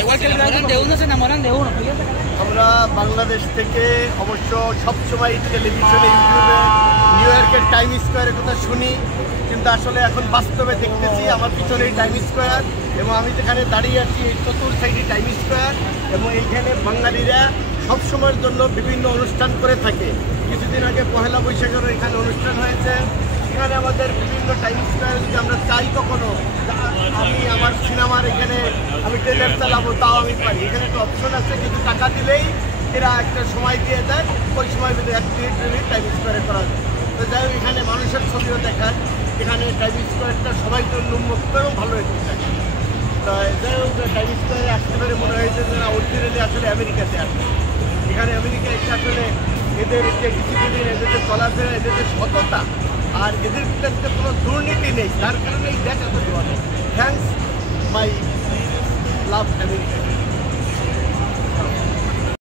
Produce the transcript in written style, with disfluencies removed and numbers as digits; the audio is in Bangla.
igual que el enamoran de uno, se enamoran de uno. আমরা বাংলাদেশ থেকে অবশ্য সবসময় টেলিভিশনে ইউটিউবে নিউ ইয়র্কের টাইম স্কোয়ারের কথা শুনি, কিন্তু আসলে এখন বাস্তবে দেখতেছি আমার পিছনে টাইম স্কোয়ার এবং আমি যেখানে দাঁড়িয়ে আছি এই চতুর সাইডে টাইম স্কোয়ার এবং এইখানে বাঙালিরা সবসময়ের জন্য বিভিন্ন অনুষ্ঠান করে থাকে। কিছুদিন আগে পহেলা বৈশাখেরও এখানে অনুষ্ঠান হয়েছে। এখানে আমাদের বিভিন্ন টাইম স্কোয়ার যদি আমরা চাই কখনো আমি আমার সিনেমার এখানে আমি ট্রেলার চালাবো তাও আমি পারি, এখানে একটা অপশন আছে, কিন্তু টাকা দিলেই এরা একটা সময় দিয়ে দেয়, ওই সময় যদি 1 মিনিট টাইম স্কোয়ারে করা যায়। তো যাই হোক এখানে মানুষের ছবিও দেখায়, এখানে টাইম স্কোয়ারটা সবাই জন্য উন্মুক্ত এবং ভালো একটি থাকে। তো যাই হোক টাইম স্কোয়ারে আসতে পেরে মনে হয়েছে যে না অরিজিনালি আসলে আমেরিকাতে আসে। এখানে আমেরিকা এসে আসলে এদের যে ডিসিপ্লিন, এদের যে চলাফেরা, এদের যে সততা আর এদের ভিতরে কোনো দুর্নীতি নেই, যার কারণে এই দেশ এত ভালো। থ্যাংকস মাই লাভ আমেরিকা।